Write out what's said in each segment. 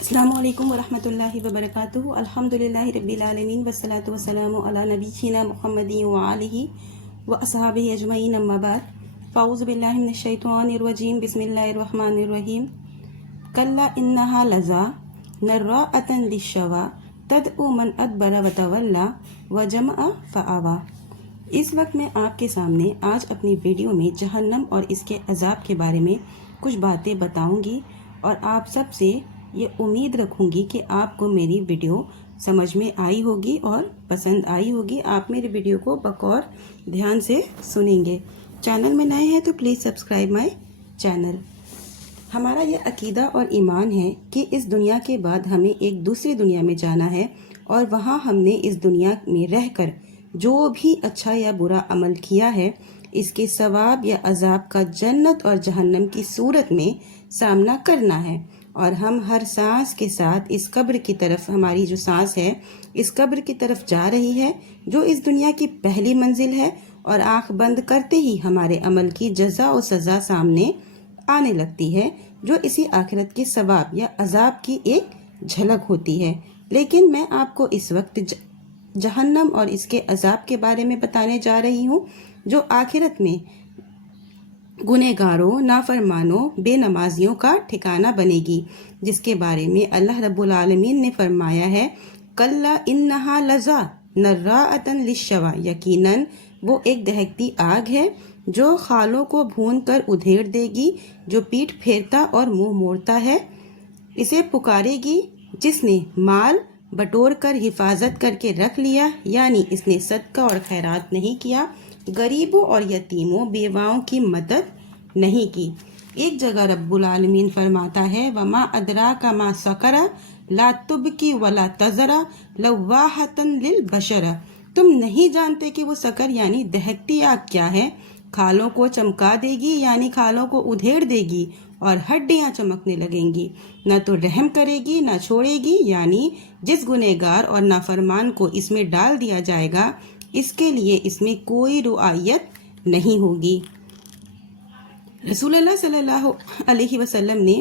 السلام علیکم ورحمۃ اللہ وبرکاتہ۔ الحمد للہ رب العالمین والصلاۃ والسلام علی نبینا محمد وآلہ واصحابہ اجمعین، اما بعد فاعوذ باللہ من الشیطان الرجیم، بسم اللہ الرحمن الرحیم۔ کلا انہا لظی نراۃ للشوی تدعو من ادبر وتولی وجمع فآوی۔ اس وقت میں آپ کے سامنے آج اپنی ویڈیو میں جہنم اور اس کے عذاب کے بارے میں کچھ باتیں بتاؤں گی، اور آپ سب سے یہ امید رکھوں گی کہ آپ کو میری ویڈیو سمجھ میں آئی ہوگی اور پسند آئی ہوگی۔ آپ میری ویڈیو کو بغور دھیان سے سنیں گے۔ چینل میں نئے ہیں تو پلیز سبسکرائب مائی چینل۔ ہمارا یہ عقیدہ اور ایمان ہے کہ اس دنیا کے بعد ہمیں ایک دوسری دنیا میں جانا ہے، اور وہاں ہم نے اس دنیا میں رہ کر جو بھی اچھا یا برا عمل کیا ہے، اس کے ثواب یا عذاب کا جنت اور جہنم کی صورت میں سامنا کرنا ہے۔ اور ہم ہر سانس کے ساتھ اس قبر کی طرف، ہماری جو سانس ہے اس قبر کی طرف جا رہی ہے، جو اس دنیا کی پہلی منزل ہے، اور آنکھ بند کرتے ہی ہمارے عمل کی جزا و سزا سامنے آنے لگتی ہے، جو اسی آخرت کے ثواب یا عذاب کی ایک جھلک ہوتی ہے۔ لیکن میں آپ کو اس وقت جہنم اور اس کے عذاب کے بارے میں بتانے جا رہی ہوں، جو آخرت میں گنہگاروں، نافرمانوں، بے نمازیوں کا ٹھکانہ بنے گی، جس کے بارے میں اللہ رب العالمین نے فرمایا ہے، کلا انہا لظی نراۃ للشوی، یقیناً وہ ایک دہکتی آگ ہے جو خالوں کو بھون کر ادھیڑ دے گی، جو پیٹھ پھیرتا اور منہ موڑتا ہے۔ اسے پکارے گی جس نے مال بٹور کر حفاظت کر کے رکھ لیا، یعنی اس نے صدقہ اور خیرات نہیں کیا، غریبوں اور یتیموں، بیواؤں کی مدد نہیں کی۔ ایک جگہ رب العالمین فرماتا ہے، وما ادراک ما سقر لا تبقی ولا تذر لواحۃ للبشر۔ تم نہیں جانتے کہ وہ سقر یعنی دہکتی آگ کیا ہے؟ کھالوں کو چمکا دے گی، یعنی کھالوں کو ادھیڑ دے گی اور ہڈیاں چمکنے لگیں گی، نہ تو رحم کرے گی نہ چھوڑے گی، یعنی جس گنہگار اور نافرمان کو اس میں ڈال دیا جائے گا، اس کے لیے اس میں کوئی رعایت نہیں ہوگی۔ رسول اللہ صلی اللہ علیہ وسلم نے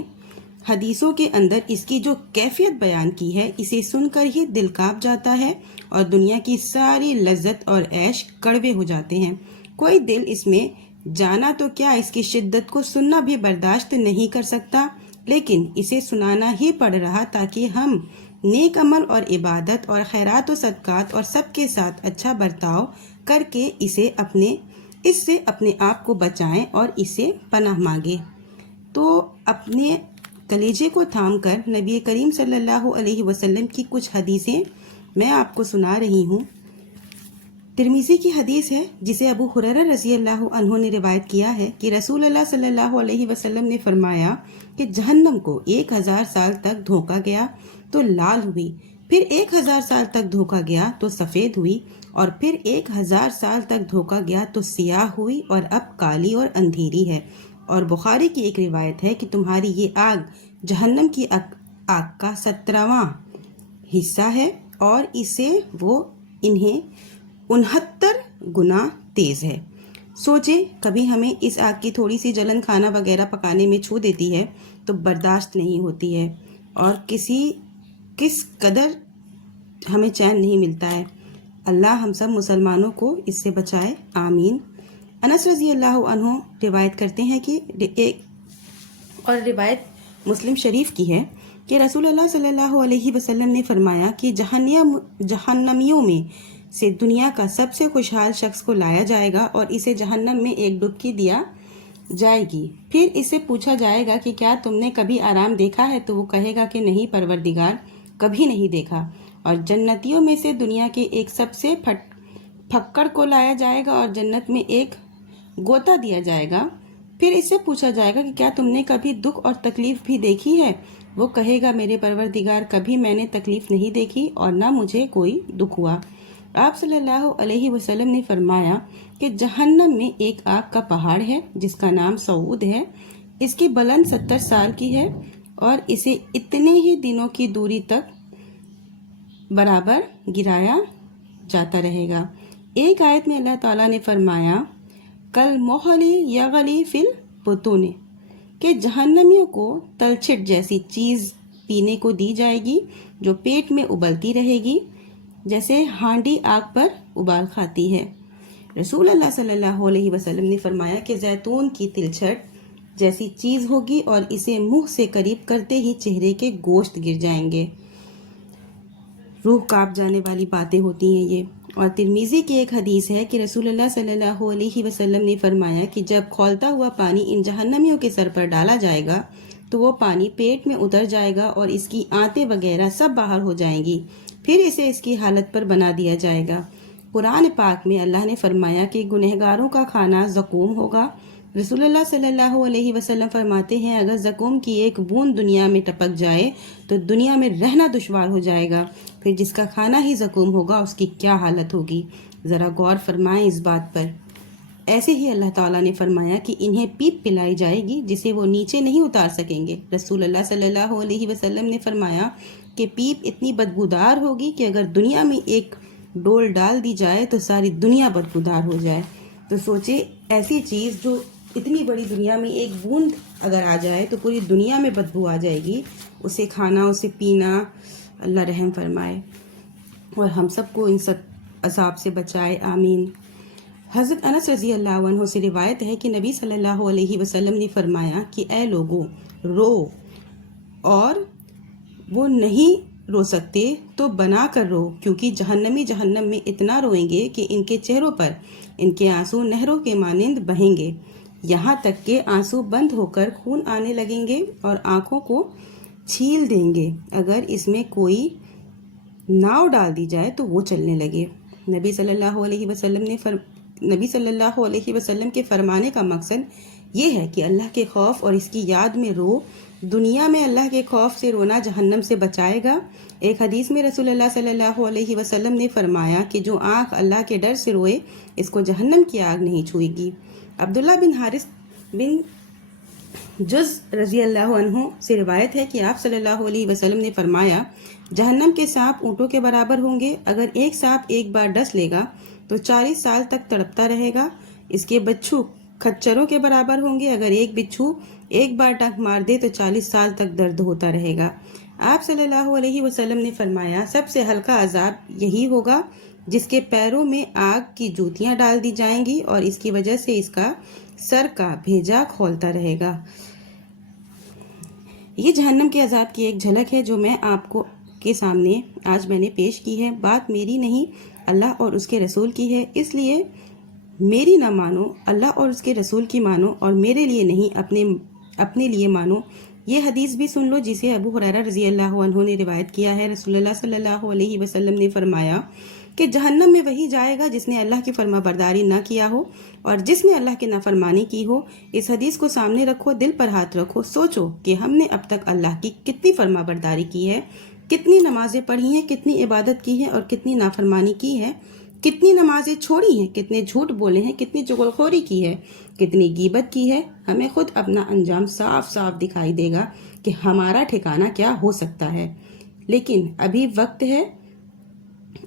حدیثوں کے اندر اس کی جو کیفیت بیان کی ہے، اسے سن کر ہی دل کانپ جاتا ہے، اور دنیا کی ساری لذت اور عیش کڑوے ہو جاتے ہیں۔ کوئی دل اس میں جانا تو کیا، اس کی شدت کو سننا بھی برداشت نہیں کر سکتا، لیکن اسے سنانا ہی پڑ رہا تاکہ ہم نیک عمل اور عبادت اور خیرات و صدقات اور سب کے ساتھ اچھا برتاؤ کر کے اس سے اپنے آپ کو بچائیں اور اسے پناہ مانگیں۔ تو اپنے کلیجے کو تھام کر نبی کریم صلی اللہ علیہ وسلم کی کچھ حدیثیں میں آپ کو سنا رہی ہوں۔ ترمذی کی حدیث ہے، جسے ابو ہریرہ رضی اللہ عنہ نے روایت کیا ہے کہ رسول اللہ صلی اللہ علیہ وسلم نے فرمایا کہ جہنم کو 1000 سال تک دھوکا گیا تو لال ہوئی، پھر 1000 سال تک دھوکا گیا تو سفید ہوئی، اور پھر 1000 سال تک دھوکا گیا تو سیاہ ہوئی، اور اب کالی اور اندھیری ہے۔ اور بخاری کی ایک روایت ہے کہ تمہاری یہ آگ جہنم کی آگ کا 17واں حصہ ہے، اور اسے وہ انہیں 69 گنا تیز ہے۔ سوچیں، کبھی ہمیں اس آگ کی تھوڑی سی جلن کھانا وغیرہ پکانے میں چھو دیتی ہے تو برداشت نہیں ہوتی ہے، اور کس قدر ہمیں چین نہیں ملتا ہے۔ اللہ ہم سب مسلمانوں کو اس سے بچائے، آمین۔ انس رضی اللہ عنہ روایت کرتے ہیں کہ اور روایت مسلم شریف کی ہے کہ رسول اللہ صلی اللہ علیہ وسلم نے فرمایا کہ جہنمیوں میں سے دنیا کا سب سے خوشحال شخص کو لایا جائے گا، اور اسے جہنم میں ایک ڈبکی دیا جائے گی۔ پھر اسے پوچھا جائے گا کہ کیا تم نے کبھی آرام دیکھا ہے؟ تو وہ کہے گا کہ نہیں پروردگار، کبھی نہیں دیکھا۔ اور جنتیوں میں سے دنیا کے ایک سب سے پھکڑ کو لایا جائے گا، اور جنت میں ایک گوتا دیا جائے گا۔ پھر اس سے پوچھا جائے گا کہ کیا تم نے کبھی دکھ اور تکلیف بھی دیکھی ہے؟ وہ کہے گا میرے پروردگار، کبھی میں نے تکلیف نہیں دیکھی اور نہ مجھے کوئی دکھ ہوا۔ آپ صلی اللہ علیہ وسلم نے فرمایا کہ جہنم میں ایک آگ کا پہاڑ ہے جس کا نام سعود ہے، اس کی بلند 70 سال کی ہے، اور اسے اتنے ہی دنوں کی دوری تک برابر گرایا جاتا رہے گا۔ ایک آیت میں اللہ تعالیٰ نے فرمایا، کل محلی یغلی فی البطون، کہ جہنمیوں کو تلچھٹ جیسی چیز پینے کو دی جائے گی جو پیٹ میں ابلتی رہے گی جیسے ہانڈی آگ پر ابال کھاتی ہے۔ رسول اللہ صلی اللہ علیہ وسلم نے فرمایا کہ زیتون کی تلچھٹ جیسی چیز ہوگی اور اسے منہ سے قریب کرتے ہی چہرے کے گوشت گر جائیں گے۔ روح کانپ جانے والی باتیں ہوتی ہیں یہ۔ اور ترمذی کی ایک حدیث ہے کہ رسول اللہ صلی اللہ علیہ وسلم نے فرمایا کہ جب کھولتا ہوا پانی ان جہنمیوں کے سر پر ڈالا جائے گا تو وہ پانی پیٹ میں اتر جائے گا اور اس کی آنتیں وغیرہ سب باہر ہو جائیں گی، پھر اسے اس کی حالت پر بنا دیا جائے گا۔ قرآن پاک میں اللہ نے فرمایا کہ گنہگاروں کا کھانا زقوم ہوگا۔ رسول اللہ صلی اللہ علیہ وسلم فرماتے ہیں اگر زقوم کی ایک بوند دنیا میں ٹپک جائے تو دنیا میں رہنا دشوار ہو جائے گا، پھر جس کا کھانا ہی زقوم ہوگا اس کی کیا حالت ہوگی۔ ذرا غور فرمائیں اس بات پر۔ ایسے ہی اللہ تعالیٰ نے فرمایا کہ انہیں پیپ پلائی جائے گی جسے وہ نیچے نہیں اتار سکیں گے۔ رسول اللہ صلی اللہ علیہ وسلم نے فرمایا کہ پیپ اتنی بدبودار ہوگی کہ اگر دنیا میں ایک ڈول ڈال دی جائے تو ساری دنیا بدبودار ہو جائے۔ تو سوچے ایسی چیز جو اتنی بڑی دنیا میں ایک بوند اگر آ جائے تو پوری دنیا میں بدبو آ جائے گی، اسے کھانا اسے پینا۔ اللہ رحم فرمائے اور ہم سب کو ان سب عذاب سے بچائے، آمین۔ حضرت انس رضی اللہ عنہ سے روایت ہے کہ نبی صلی اللہ علیہ وسلم نے فرمایا کہ اے لوگو رو، اور وہ نہیں رو سکتے تو بنا کر رو، کیونکہ جہنمی جہنم میں اتنا روئیں گے کہ ان کے چہروں پر ان کے آنسو نہروں کے مانند بہیں گے، یہاں تک کہ آنسو بند ہو کر خون آنے لگیں گے اور آنکھوں کو چھیل دیں گے۔ اگر اس میں کوئی ناؤ ڈال دی جائے تو وہ چلنے لگے۔ نبی صلی اللہ علیہ وسلم کے فرمانے کا مقصد یہ ہے کہ اللہ کے خوف اور اس کی یاد میں رو۔ دنیا میں اللہ کے خوف سے رونا جہنم سے بچائے گا۔ ایک حدیث میں رسول اللہ صلی اللہ علیہ وسلم نے فرمایا کہ جو آنکھ اللہ کے ڈر سے روئے اس کو جہنم کی آگ نہیں چھوئے گی۔ عبداللہ بن حارث بن جز رضی اللہ عنہ سے روایت ہے کہ آپ صلی اللہ علیہ وسلم نے فرمایا جہنم کے سانپ اونٹوں کے برابر ہوں گے، اگر ایک سانپ ایک بار ڈس لے گا تو 40 سال تک تڑپتا رہے گا۔ اس کے بچھو کھچروں کے برابر ہوں گے، اگر ایک بچھو ایک بار ڈنک مار دے تو 40 سال تک درد ہوتا رہے گا۔ آپ صلی اللہ علیہ وسلم نے فرمایا سب سے ہلکا عذاب یہی ہوگا جس کے پیروں میں آگ کی جوتیاں ڈال دی جائیں گی اور اس کی وجہ سے اس کا سر کا بھیجا کھولتا رہے گا۔ یہ جہنم کے عذاب کی ایک جھلک ہے جو میں آپ کو کے سامنے آج میں نے پیش کی ہے۔ بات میری نہیں، اللہ اور اس کے رسول کی ہے، اس لیے میری نہ مانو، اللہ اور اس کے رسول کی مانو، اور میرے لیے نہیں اپنے لیے مانو۔ یہ حدیث بھی سن لو جسے ابو ہریرہ رضی اللہ عنہ نے روایت کیا ہے۔ رسول اللہ صلی اللہ علیہ وسلم نے فرمایا کہ جہنم میں وہی جائے گا جس نے اللہ کی فرما برداری نہ کیا ہو اور جس نے اللہ کی نافرمانی کی ہو۔ اس حدیث کو سامنے رکھو، دل پر ہاتھ رکھو، سوچو کہ ہم نے اب تک اللہ کی کتنی فرما برداری کی ہے، کتنی نمازیں پڑھی ہیں، کتنی عبادت کی ہے اور کتنی نافرمانی کی ہے، کتنی نمازیں چھوڑی ہیں، کتنے جھوٹ بولے ہیں، کتنی چغلخوری کی ہے، کتنی غیبت کی ہے۔ ہمیں خود اپنا انجام صاف صاف دکھائی دے گا کہ ہمارا ٹھکانہ کیا ہو سکتا ہے۔ لیکن ابھی وقت ہے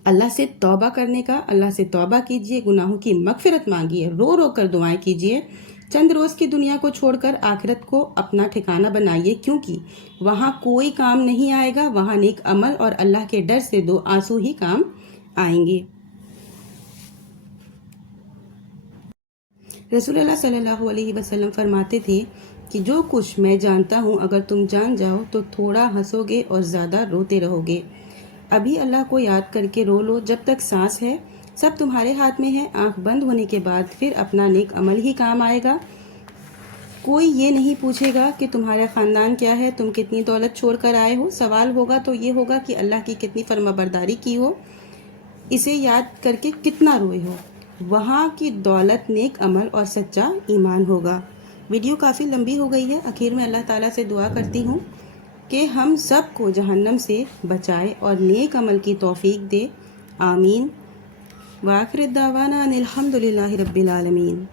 اللہ سے توبہ کرنے کا۔ اللہ سے توبہ کیجئے، گناہوں کی مغفرت مانگیے، رو رو کر دعائیں کیجئے۔ چند روز کی دنیا کو چھوڑ کر آخرت کو اپنا ٹھکانہ بنائیے، کیونکہ وہاں کوئی کام نہیں آئے گا، وہاں نیک عمل اور اللہ کے ڈر سے 2 آنسو ہی کام آئیں گے۔ رسول اللہ صلی اللہ علیہ وسلم فرماتے تھے کہ جو کچھ میں جانتا ہوں اگر تم جان جاؤ تو تھوڑا ہنسو گے اور زیادہ روتے رہو گے۔ ابھی اللہ کو یاد کر کے رو لو جب تک سانس ہے، سب تمہارے ہاتھ میں ہے۔ آنکھ بند ہونے کے بعد پھر اپنا نیک عمل ہی کام آئے گا۔ کوئی یہ نہیں پوچھے گا کہ تمہارا خاندان کیا ہے، تم کتنی دولت چھوڑ کر آئے ہو۔ سوال ہوگا تو یہ ہوگا کہ اللہ کی کتنی فرما برداری کی ہو، اسے یاد کر کے کتنا روئے ہو۔ وہاں کی دولت نیک عمل اور سچا ایمان ہوگا۔ ویڈیو کافی لمبی ہو گئی ہے، آخر میں اللہ تعالیٰ سے دعا کرتی ہوں کہ ہم سب کو جہنم سے بچائے اور نیک عمل کی توفیق دے، آمین۔ وآخر دعوانا ان الحمد للہ رب العالمین۔